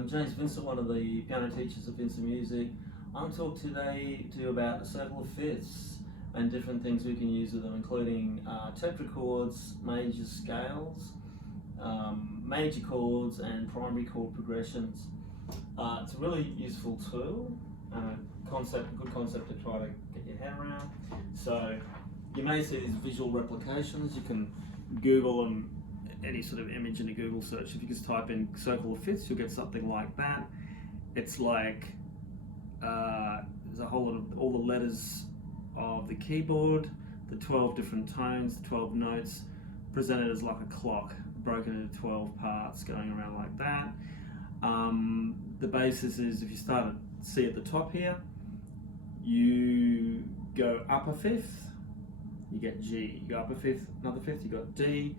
I'm James Vincent, one of the piano teachers of Vincent Music. I'm talking today to you about the circle of fifths and different things we can use with them, including tetrachords, major scales, major chords and primary chord progressions. It's a really useful tool, good concept to try to get your head around. So you may see these visual replications. You can Google them, any sort of image in a Google search. If you just type in circle of fifths, you'll get something like that. It's like there's a whole lot of all the letters of the keyboard, the 12 different tones, the 12 notes, presented as like a clock, broken into 12 parts, going around like that. The basis is, if you start at C at the top here, you go up a fifth, you get G. You go up a fifth, another fifth, you got D,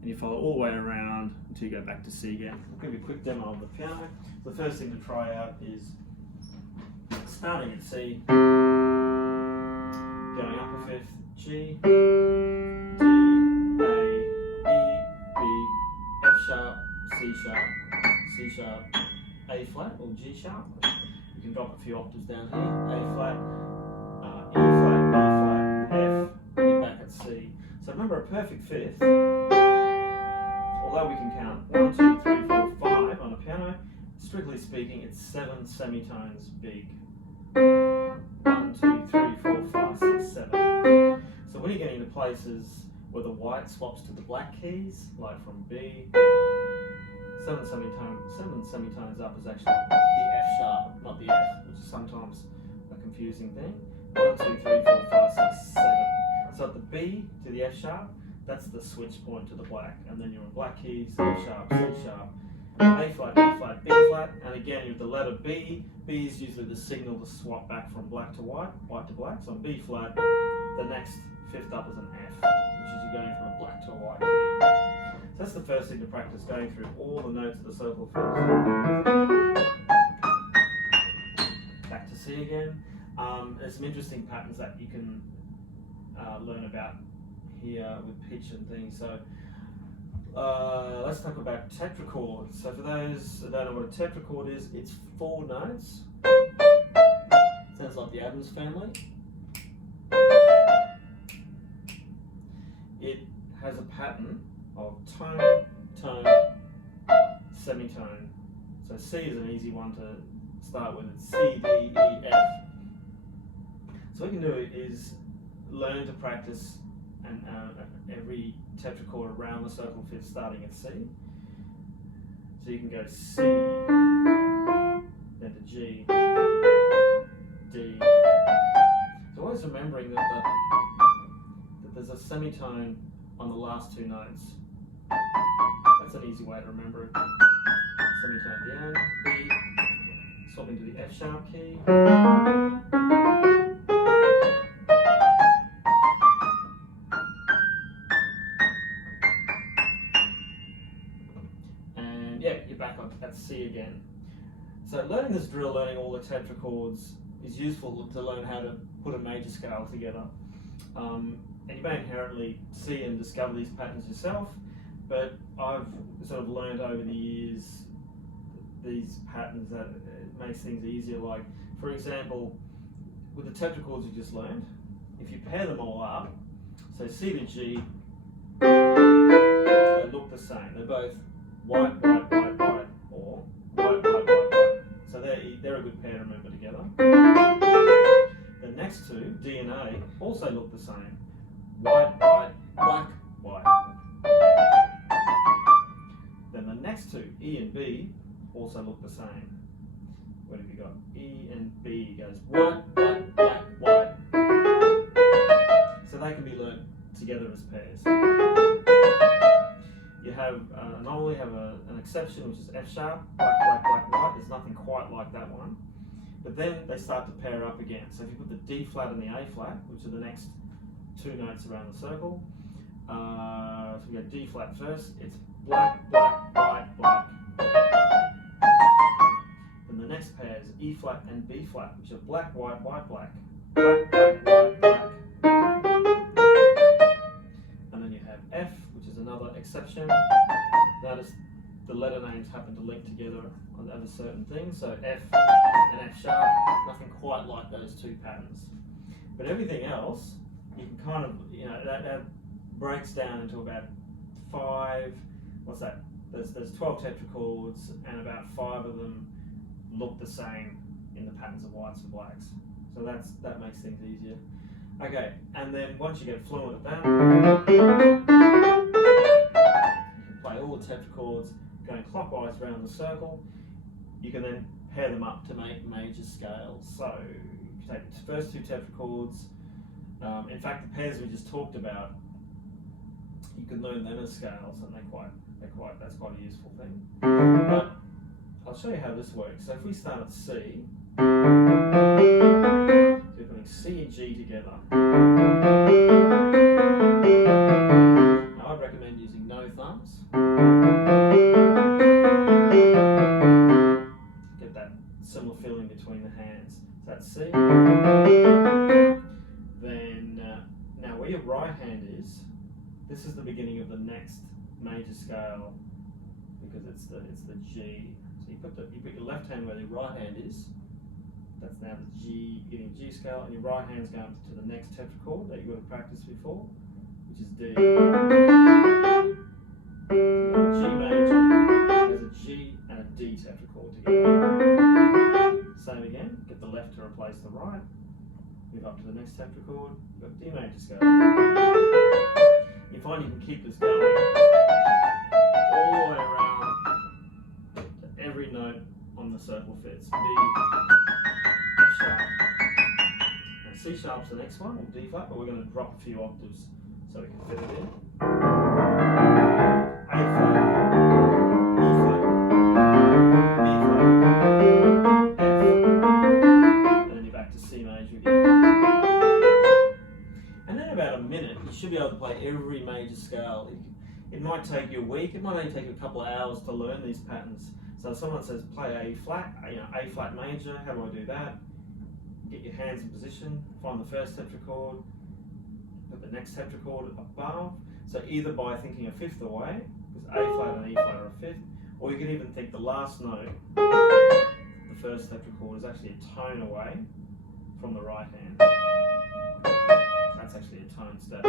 and you follow all the way around until you go back to C again. I'll give you a quick demo of the piano. The first thing to try out is starting at C, going up a fifth, G, D, A, E, B, F sharp, C sharp, C sharp, A flat or G sharp. You can drop a few octaves down here, A flat, E flat, B flat, F, and you're back at C. So remember, a perfect fifth, although we can count 1, 2, 3, 4, 5 on a piano, strictly speaking, it's 7 semitones big. 1, 2, 3, 4, 5, 6, 7. So when you're getting to places where the white swaps to the black keys, like from B, 7 semitones up is actually the F sharp, not the F, which is sometimes a confusing thing. 1, 2, 3, 4, 5, 6, 7. So at the B to the F sharp, that's the switch point to the black, and then you're on black keys, F sharp, C sharp, A flat, B flat, B flat, and again with the letter B, B is usually the signal to swap back from black to white, white to black. So on B flat, the next fifth up is an F, which is you're going from a black to a white key. So that's the first thing to practice, going through all the notes of the circle of fifths. Back to C again. There's some interesting patterns that you can learn about here with pitch and things. So let's talk about tetrachords. So for those that don't know what a tetrachord is, it's 4 notes. Sounds like the Addams Family. It has a pattern of tone, tone, semitone. So C is an easy one to start with. It's C, D, E, F. So what we can do is learn to practice and every tetrachord around the circle of fifths starting at C. So you can go C, then to G, D. So always remembering that there's a semitone on the last 2 notes. That's an easy way to remember it. Semitone at the end, B, swapping to the F sharp key. You're back at C again. So learning this drill, learning all the tetrachords, is useful to learn how to put a major scale together. And you may inherently see and discover these patterns yourself, but I've sort of learned over the years these patterns that it makes things easier. Like, for example, with the tetrachords you just learned, if you pair them all up, so C to G, they look the same. They're both white, white, white, white, or white, white, white, white. So they're a good pair to remember together. The next two, D and A, also look the same. White, white, black, white. Then the next two, E and B, also look the same. What have you got? E and B goes white, white, black, white. So they can be learnt together as pairs. You have normally have an exception, which is F sharp, black, black, black, white. There's nothing quite like that one. But then they start to pair up again. So if you put the D flat and the A flat, which are the next 2 notes around the circle, so we go D flat first, it's black, black, white, black. Then the next pair is E flat and B flat, which are black, white, white, black. Black, black, white, black. And then you have F, which is another exception. Notice the letter names happen to link together on a certain thing. So F and F sharp, nothing quite like those two patterns. But everything else, you can kind of, you know, that breaks down into about 5, what's that? There's 12 tetrachords, and about 5 of them look the same in the patterns of whites and blacks. So that makes things easier. Okay, and then once you get fluent at that, you can play all the tetrachords going clockwise around the circle. You can then pair them up to make major scales. So if you take the first 2 tetrachords, in fact the pairs we just talked about, you can learn them as scales, and that's quite a useful thing. But I'll show you how this works. So if we start at C, so we're putting C and G together. Now I'd recommend using no thumbs. Get that similar feeling between the hands. So that's C. Then now where your right hand is, this is the beginning of the next major scale, because it's the G. So you put your left hand where your right hand is. That's now the G, beginning of G scale, and your right hand's going up to the next tetrachord that you would have practiced before, which is D. So you've got a G major, there's a G and a D tetrachord together. Same again, get the left to replace the right. Move up to the next tetrachord, you've got D major scale. You find you can keep this going all the way around to every note on the circle fits. B, F sharp. Now C sharp's the next one, or D flat, but we're going to drop a few octaves so we can fit it in. A flat, E flat, B flat, F, and then you're back to C major again. And then about a minute, you should be able to play every major scale. It might take you a week, it might only take you a couple of hours to learn these patterns. So if someone says play A flat, A flat major, how do I do that? Get your hands in position, find the first tetrachord, put the next tetrachord above. So either by thinking a fifth away, because A flat and E flat are a fifth, or you can even think the last note, the first tetrachord, is actually a tone away from the right hand. That's actually a tone step.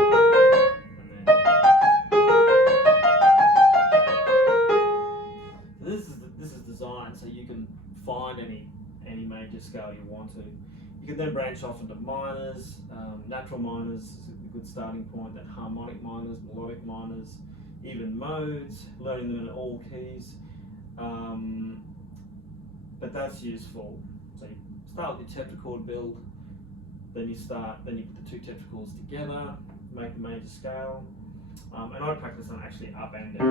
And then this is designed so you can find any major scale you want to. You can then branch off into minors. Natural minors is a good starting point. Then harmonic minors, melodic minors, even modes. Learning them in all keys. But that's useful. So you start with your tetrachord build. Then you put the 2 tetrachords together, make the major scale, and I practice on actually up and down.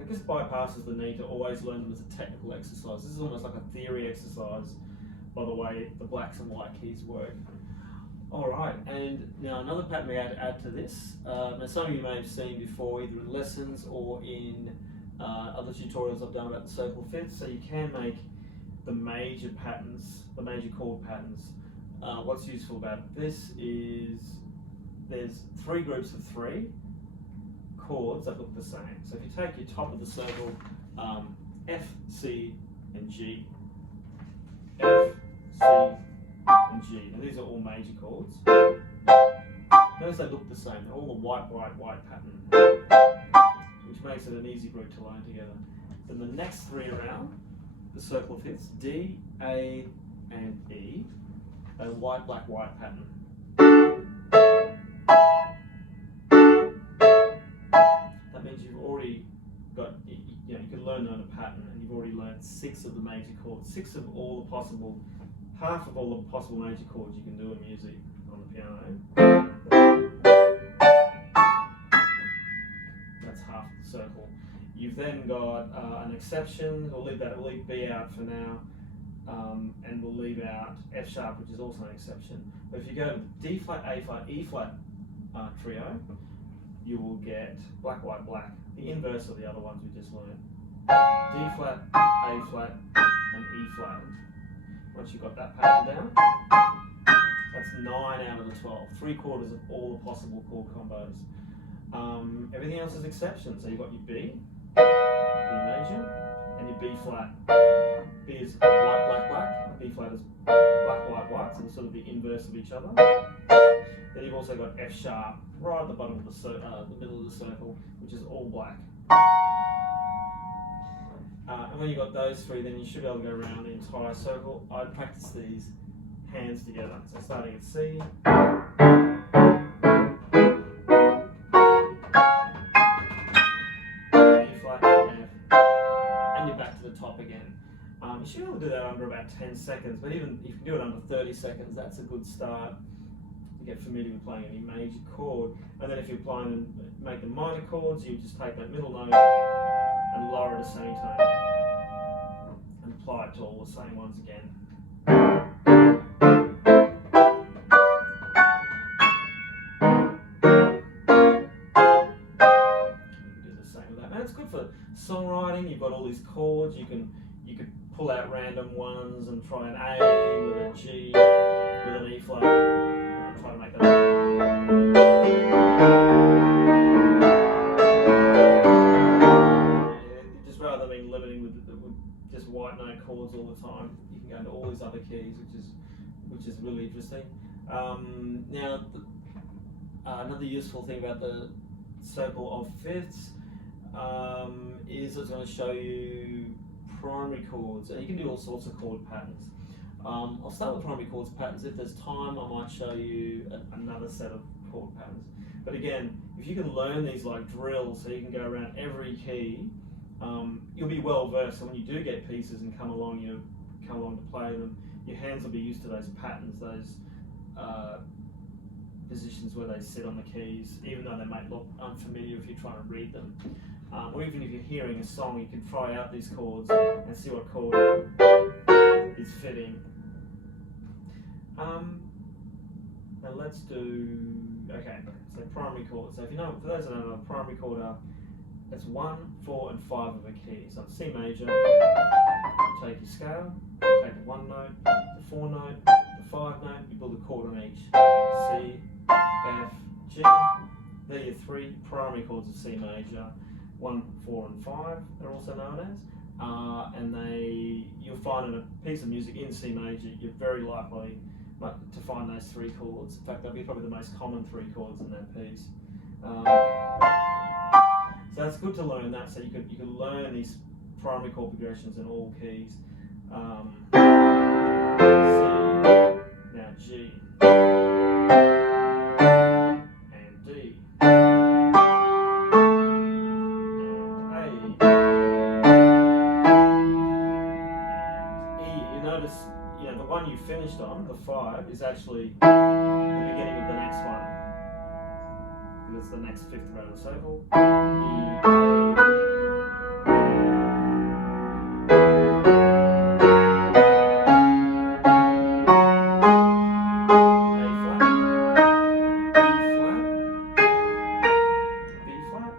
It just bypasses the need to always learn them as a technical exercise. This is almost like a theory exercise by the way the blacks and white keys work. Alright, and now another pattern we add to this, now some of you may have seen before either in lessons or in other tutorials I've done about the circle fifths. So you can make the major patterns, the major chord patterns. What's useful about this is there's 3 groups of 3 chords that look the same. So if you take your top of the circle, F, C, and G, F, C, and G, and these are all major chords. Notice they look the same. They're all a white pattern, which makes it an easy group to learn together. Then the next 3 around, the circle of fifths, D, A, and E, a white, black, white pattern. That means you've already got, you can learn a pattern, and you've already learned 6 of the major chords, 6 of all the possible, half of all the possible major chords you can do in music on the piano. That's half of the circle. You've then got an exception. We'll leave B out for now, and we'll leave out F sharp, which is also an exception. But if you go D flat, A flat, E flat trio, you will get black, white, black, the inverse of the other ones we just learned. D flat, A flat, and E flat. Once you've got that pattern down, that's That's 9 out of the 12. 3/4 of all the possible chord combos. Everything else is exceptions. So you've got your B major, and your B flat. B is white, black, black. B flat is black, white, white. So they're sort of the inverse of each other. Then you've also got F sharp right at the bottom of the middle of the circle, which is all black. And when you've got those three, then you should be able to go around the entire circle. I'd practice these hands together. So starting at C. Top again. You should be able to do that under about 10 seconds, but even if you can do it under 30 seconds, that's a good start to get familiar with playing any major chord. And then if you're applying and make the minor chords, you just take that middle note and lower it a semitone and apply it to all the same ones again. And it's good for songwriting. You've got all these chords. You could pull out random ones and try an A with a G with an E flat. Try to make that. Just rather than limiting with just white note chords all the time, you can go into all these other keys, which is really interesting. Now, another useful thing about the circle of fifths. Is it's going to show you primary chords, and you can do all sorts of chord patterns. I'll start with primary chords patterns. If there's time, I might show you another set of chord patterns. But again, if you can learn these like drills, so you can go around every key, you'll be well versed. So when you do get pieces and come along to play them, your hands will be used to those patterns, those positions where they sit on the keys, even though they might look unfamiliar if you're trying to read them. Or even if you're hearing a song, you can try out these chords and see what chord is fitting. Now let's do, okay, so primary chords. So if you know, for those that don't know, a primary chord it's 1, 4, and 5 of a key. So it's C major, take your scale, take the 1 note, the 4 note, the 5 note, you build a chord on each. C, F, G. They're your 3 primary chords of C major. 1, 4, and 5, they're also known as. And you'll find in a piece of music in C major, you're very likely to find those 3 chords. In fact, they'll be probably the most common 3 chords in that piece. So it's good to learn that, so you can learn these primary chord progressions in all keys. C, now G, and D. The one you finished on, the 5, is actually the beginning of the next one. Because it's the next 5th row of the circle. E, A, flat, B flat,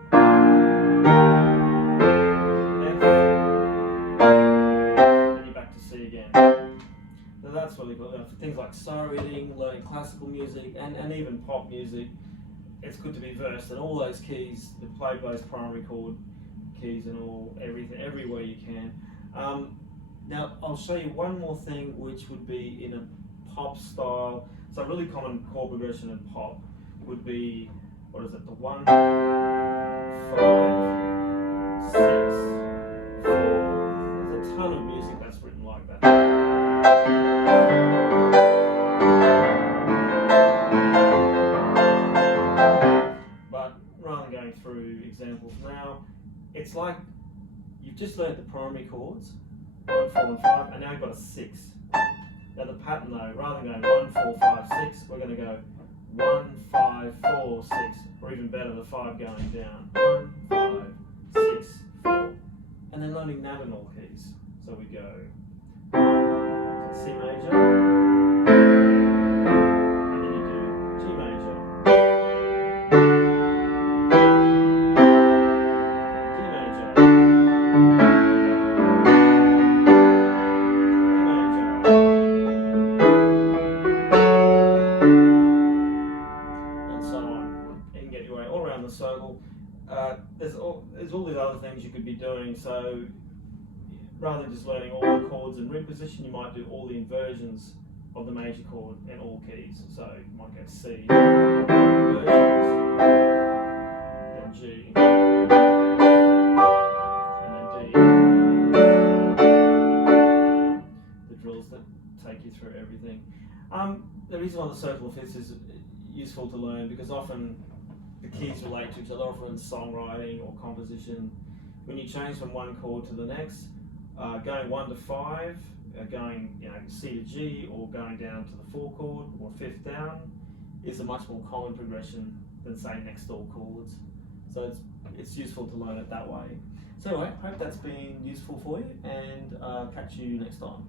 F, and you're back to C again. So that's really good. For things like sight reading, learning classical music, and even pop music, it's good to be versed in all those keys, the played by those primary chord keys and everywhere you can. Now I'll show you one more thing, which would be in a pop style. So a really common chord progression in pop would be, what is it, the 1, 5, 6, 4. There's a ton of music that's written like that. But rather than going through examples now, it's like you've just learned the primary chords, 1, 4, and 5, and now you've got a 6. Now the pattern though, rather than going 1, 4, 5, 6, we're going to go 1, 5, 4, 6, or even better, the 5 going down. 1, 5, 6, 4. And then learning that in all keys. So we go C major, and then you do G major, D major, E major, there's all these other things you could be doing. So rather than just learning all the chords in root position, you might do all the inversions of the major chord in all keys. So you might go C, inversions, then G, and then D. The drills that take you through everything. The reason why the circle of fifths is useful to learn, because often the keys relate to each other, often in songwriting or composition. When you change from one chord to the next, going 1 to 5, going C to G, or going down to the 4 chord or 5th down is a much more common progression than say next door chords. So it's useful to learn it that way. So anyway, hope that's been useful for you, and catch you next time.